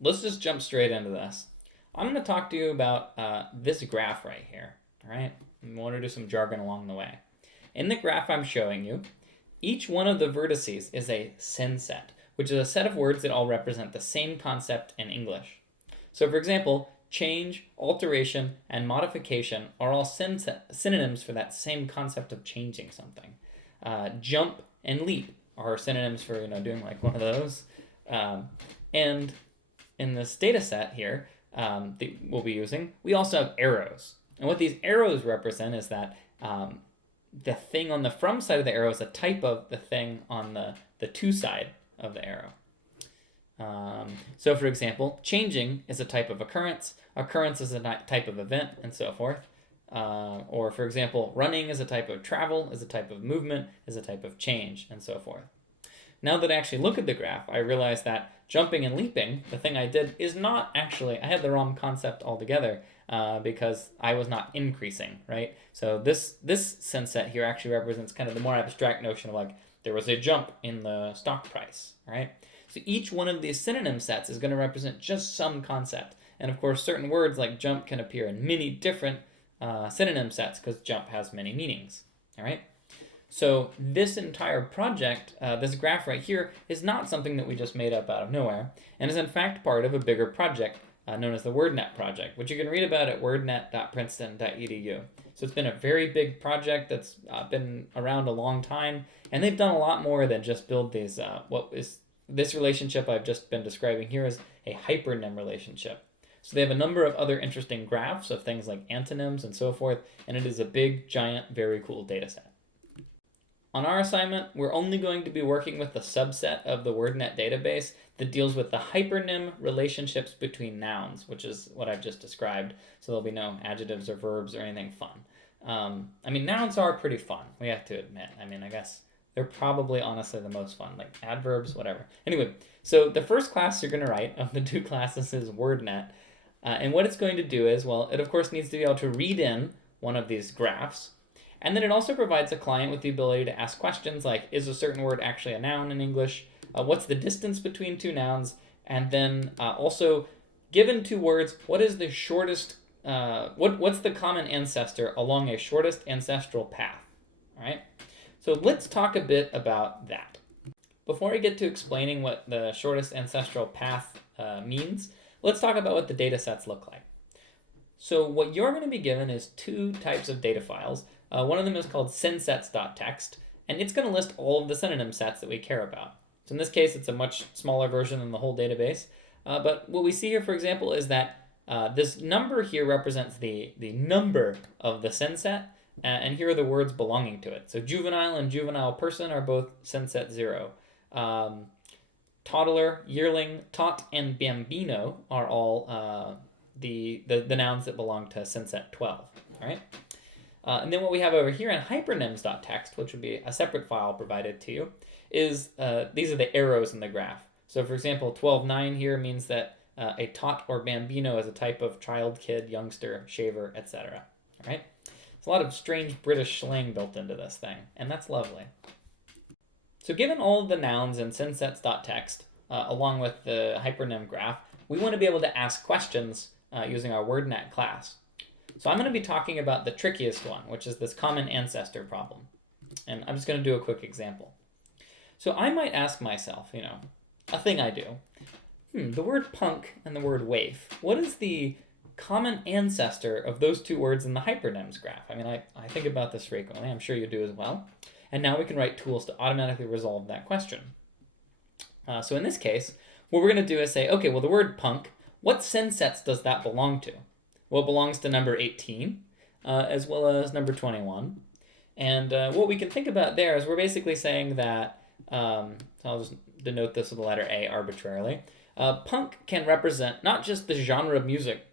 let's just jump straight into this. I'm going to talk to you about this graph right here. All right, I want to do some jargon along the way. In the graph I'm showing you, each one of the vertices is a synset, which is a set of words that all represent the same concept in English. So for example, change, alteration, and modification are all synonyms for that same concept of changing something. Jump and leap are synonyms for doing like one of those. And in this data set here that we'll be using, we also have arrows. And what these arrows represent is that the thing on the from side of the arrow is a type of the thing on the to side of the arrow. So for example, changing is a type of occurrence, occurrence is a type of event, and so forth. Or for example, running is a type of travel, is a type of movement, is a type of change, and so forth. Now that I actually look at the graph, I realize that jumping and leaping, the thing I did, is not actually, I had the wrong concept altogether because I was not increasing, right? So this synset here actually represents kind of the more abstract notion of like, there was a jump in the stock price, right? So each one of these synonym sets is going to represent just some concept. And of course, certain words like jump can appear in many different synonym sets because jump has many meanings, all right? So this entire project, this graph right here, is not something that we just made up out of nowhere, and is in fact part of a bigger project known as the WordNet project, which you can read about at wordnet.princeton.edu. So it's been a very big project that's been around a long time, and they've done a lot more than just build these, what is this relationship I've just been describing here is a hypernym relationship. So they have a number of other interesting graphs of things like antonyms and so forth, and it is a big, giant, very cool data set. On our assignment, we're only going to be working with the subset of the WordNet database that deals with the hypernym relationships between nouns, which is what I've just described. So there'll be no adjectives or verbs or anything fun. I mean, nouns are pretty fun, we have to admit. I mean, I guess they're probably honestly the most fun, like adverbs, whatever. Anyway, so the first class you're going to write of the two classes is WordNet. And what it's going to do is, well, it of course needs to be able to read in one of these graphs. And then it also provides a client with the ability to ask questions like, is a certain word actually a noun in English? What's the distance between two nouns? And then also, given two words, what is the shortest, what's the common ancestor along a shortest ancestral path? All right. So let's talk a bit about that. Before I get to explaining what the shortest ancestral path means, let's talk about what the data sets look like. So what you're going to be given is two types of data files. One of them is called synsets.txt, and it's going to list all of the synonym sets that we care about. So in this case, it's a much smaller version than the whole database. But what we see here, for example, is that this number here represents the number of the synset, and here are the words belonging to it. So juvenile and juvenile person are both synset 0. Toddler, yearling, tot, and bambino are all the nouns that belong to synset 12. All right. And then what we have over here in hypernyms.txt, which would be a separate file provided to you, is these are the arrows in the graph. So for example, 12.9 here means that a tot or bambino is a type of child, kid, youngster, shaver, etc. All right. There's a lot of strange British slang built into this thing, and that's lovely. So given all of the nouns in synsets.txt, along with the hypernym graph, we want to be able to ask questions using our WordNet class. So I'm going to be talking about the trickiest one, which is this common ancestor problem. And I'm just going to do a quick example. So I might ask myself, a thing I do, the word punk and the word waif, what is the common ancestor of those two words in the hypernyms graph? I mean, I think about this frequently. I'm sure you do as well. And now we can write tools to automatically resolve that question. So in this case, what we're going to do is say, okay, well, the word punk, what synsets does that belong to? Well, it belongs to number 18, as well as number 21. And what we can think about there is we're basically saying that, so I'll just denote this with the letter A arbitrarily. Punk can represent not just the genre of music,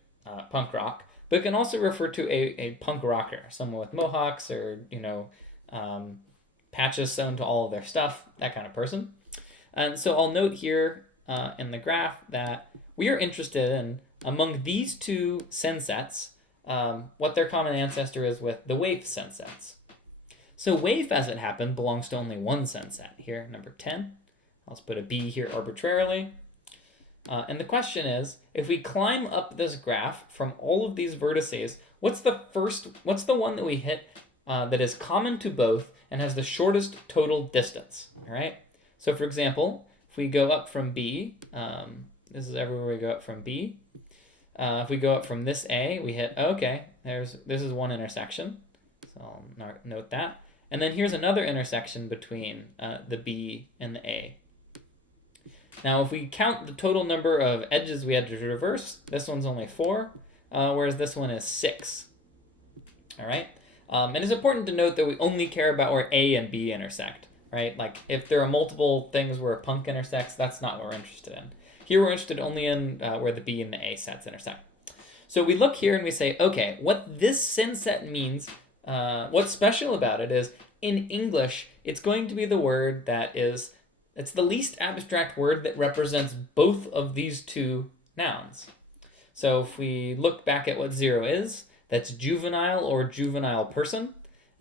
punk rock, but it can also refer to a punk rocker, someone with mohawks or, patches sewn to all of their stuff, that kind of person. And so I'll note here in the graph that we are interested in, among these two synsets, what their common ancestor is with the waif synsets. So waif, as it happened, belongs to only one synset here, number 10. I'll just put a B here arbitrarily. And the question is, if we climb up this graph from all of these vertices, what's the one that we hit that is common to both and has the shortest total distance? All right. So for example, if we go up from B, this is everywhere we go up from B. If we go up from this A, we hit, okay, this is one intersection. So I'll note that. And then here's another intersection between the B and the A. Now, if we count the total number of edges we had to traverse, this one's only 4, whereas this one is 6. All right? And it's important to note that we only care about where A and B intersect, right? Like, if there are multiple things where a punk intersects, that's not what we're interested in. Here, we're interested only in where the B and the A sets intersect. So we look here and we say, okay, what this sin set means, what's special about it is, in English, it's going to be the word that is... It's the least abstract word that represents both of these two nouns. So if we look back at what 0 is, that's juvenile or juvenile person.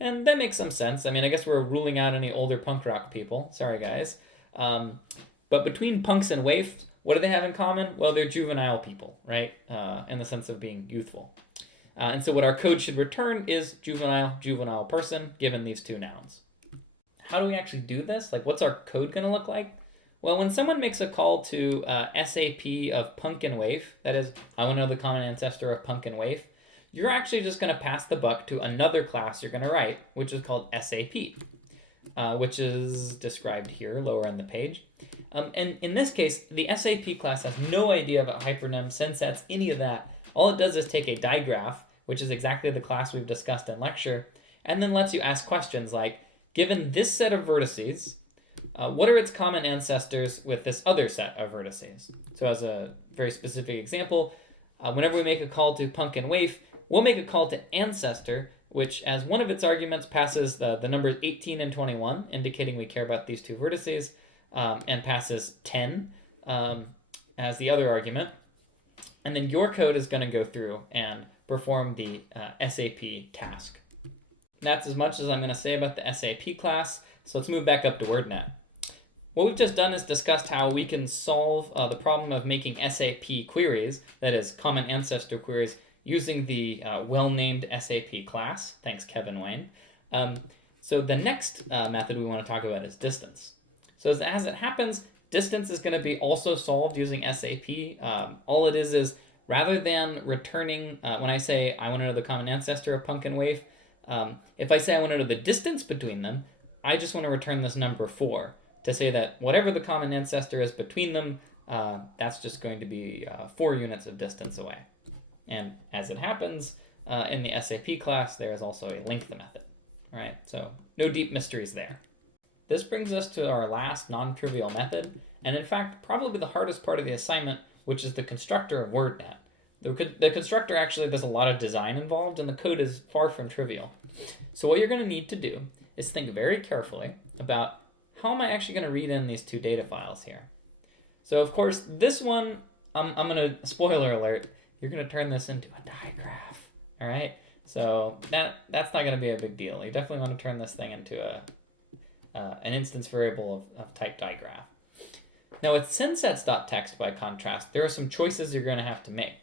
And that makes some sense. I mean, I guess we're ruling out any older punk rock people. Sorry, guys. But between punks and waifs, what do they have in common? Well, they're juvenile people, right? In the sense of being youthful. And so what our code should return is juvenile person, given these two nouns. How do we actually do this? Like, what's our code going to look like? Well, when someone makes a call to SAP of punk and waif, that is, I want to know the common ancestor of punk and waif, you're actually just going to pass the buck to another class you're going to write, which is called SAP, which is described here lower on the page. And in this case, the SAP class has no idea about hypernym, synsets, any of that. All it does is take a digraph, which is exactly the class we've discussed in lecture, and then lets you ask questions like, given this set of vertices, what are its common ancestors with this other set of vertices? So as a very specific example, whenever we make a call to punk and waif, we'll make a call to ancestor, which as one of its arguments passes the numbers 18 and 21, indicating we care about these two vertices, and passes 10 as the other argument. And then your code is going to go through and perform the SAP task. That's as much as I'm going to say about the SAP class, so let's move back up to wordnet. What we've just done is discussed how we can solve the problem of making SAP queries, that is, common ancestor queries, using the well-named SAP class. Thanks, Kevin Wayne. So the next method we want to talk about is distance. So as it happens, distance is going to be also solved using SAP. All it is rather than returning, when I say I want to know the common ancestor of punk and waif, if I say I want to know the distance between them, I just want to return this number 4 to say that whatever the common ancestor is between them, that's just going to be 4 units of distance away. And as it happens, in the SAP class, there is also a length method. All right, so no deep mysteries there. This brings us to our last non-trivial method, and in fact, probably the hardest part of the assignment, which is the constructor of wordnet. The constructor actually, there's a lot of design involved, and the code is far from trivial. So what you're going to need to do is think very carefully about how am I actually going to read in these two data files here. So of course, this one, I'm going to, spoiler alert, you're going to turn this into a digraph, all right? So that's not going to be a big deal. You definitely want to turn this thing into an instance variable of type digraph. Now with synsets.txt, by contrast, there are some choices you're going to have to make.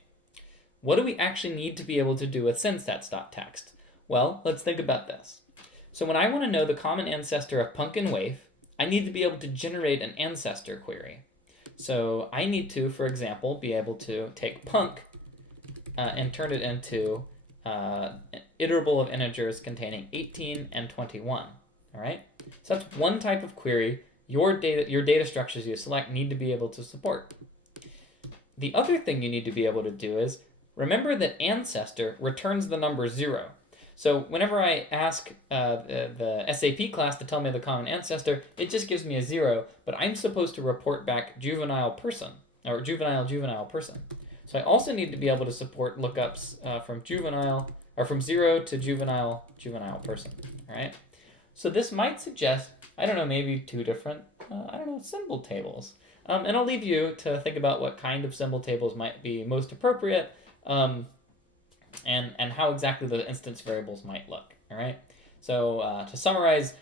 What do we actually need to be able to do with synsets.txt? Well, let's think about this. So when I want to know the common ancestor of punk and waif, I need to be able to generate an ancestor query. So I need to, for example, be able to take punk and turn it into an iterable of integers containing 18 and 21. All right? So that's one type of query your data structures you select need to be able to support. The other thing you need to be able to do is remember that ancestor returns the number 0. So whenever I ask the SAP class to tell me the common ancestor, it just gives me a 0, but I'm supposed to report back juvenile person, or juvenile person. So I also need to be able to support lookups from juvenile, or from 0 to juvenile person, all right? So this might suggest, I don't know, maybe 2 different, symbol tables. And I'll leave you to think about what kind of symbol tables might be most appropriate, and how exactly the instance variables might look, all right? So to summarize,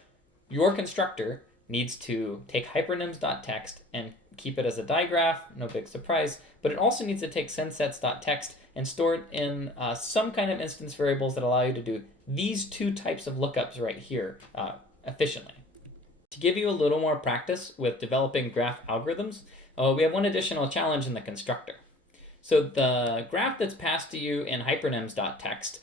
your constructor needs to take hypernyms.txt and keep it as a digraph, no big surprise, but it also needs to take sendsets.txt and store it in some kind of instance variables that allow you to do these two types of lookups right here efficiently. To give you a little more practice with developing graph algorithms, we have one additional challenge in the constructor. So the graph that's passed to you in hypernyms.txt,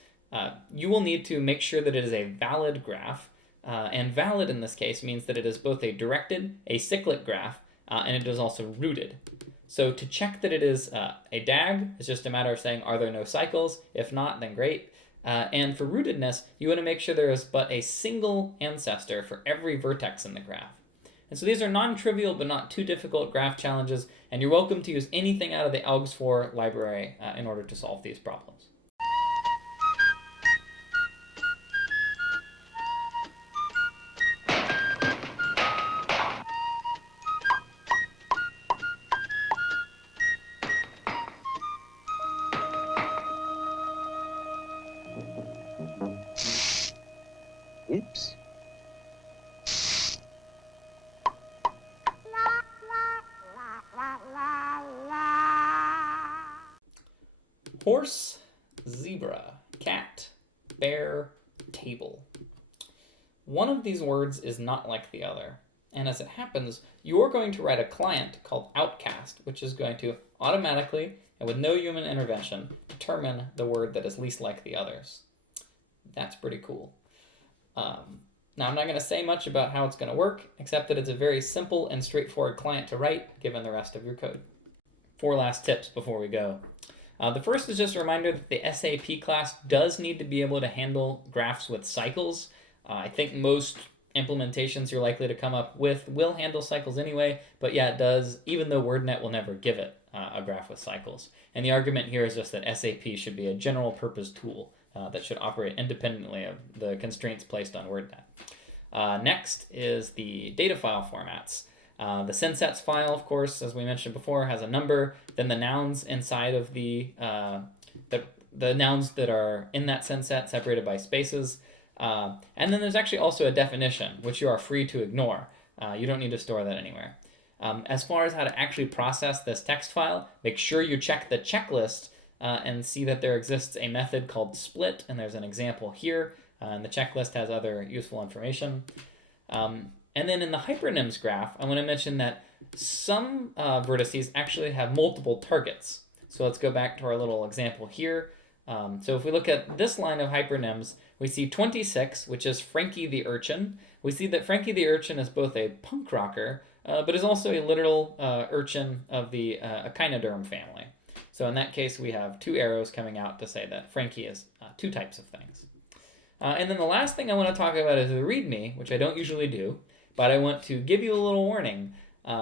you will need to make sure that it is a valid graph. And valid in this case means that it is both a directed, a cyclic graph, and it is also rooted. So to check that it is a DAG, it's just a matter of saying, are there no cycles? If not, then great. And for rootedness, you want to make sure there is but a single ancestor for every vertex in the graph. And so these are non-trivial but not too difficult graph challenges, and you're welcome to use anything out of the ALGS4 library in order to solve these problems. Oops. Horse, zebra, cat, bear, table. One of these words is not like the other. And as it happens, you're going to write a client called outcast, which is going to automatically, and with no human intervention, determine the word that is least like the others. That's pretty cool. Now, I'm not going to say much about how it's going to work, except that it's a very simple and straightforward client to write, given the rest of your code. 4 last tips before we go. The first is just a reminder that the SAP class does need to be able to handle graphs with cycles. I think most implementations you're likely to come up with will handle cycles anyway, but yeah, it does, even though WordNet will never give it a graph with cycles. And the argument here is just that SAP should be a general purpose tool that should operate independently of the constraints placed on WordNet. Next is the data file formats. The sendsets file, of course, as we mentioned before, has a number, then the nouns inside of the nouns that are in that senset separated by spaces. And then there's actually also a definition, which you are free to ignore. You don't need to store that anywhere. As far as how to actually process this text file, make sure you check the checklist and see that there exists a method called split, and there's an example here, and the checklist has other useful information. And then in the hypernyms graph, I want to mention that some vertices actually have multiple targets. So let's go back to our little example here. So if we look at this line of hypernyms, we see 26, which is Frankie the Urchin. We see that Frankie the Urchin is both a punk rocker, but is also a literal urchin of the echinoderm family. So in that case, we have 2 arrows coming out to say that Frankie is 2 types of things. And then the last thing I want to talk about is the README, which I don't usually do, but I want to give you a little warning,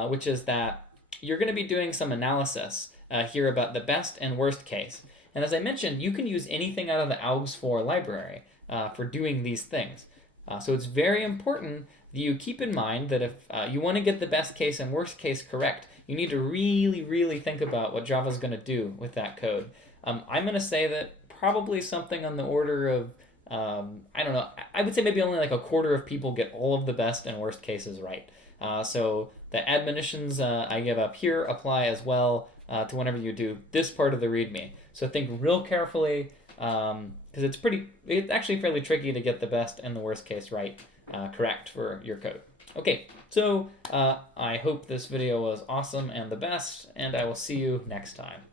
which is that you're going to be doing some analysis here about the best and worst case. And as I mentioned, you can use anything out of the ALGS4 library for doing these things. So it's very important that you keep in mind that if you want to get the best case and worst case correct, you need to really, really think about what Java's going to do with that code. I'm going to say that probably something on the order of, I don't know, I would say maybe only like a quarter of people get all of the best and worst cases right. So the admonitions I give up here apply as well to whenever you do this part of the README. So think real carefully, because it's actually fairly tricky to get the best and the worst case right, correct for your code. Okay, so I hope this video was awesome and the best, and I will see you next time.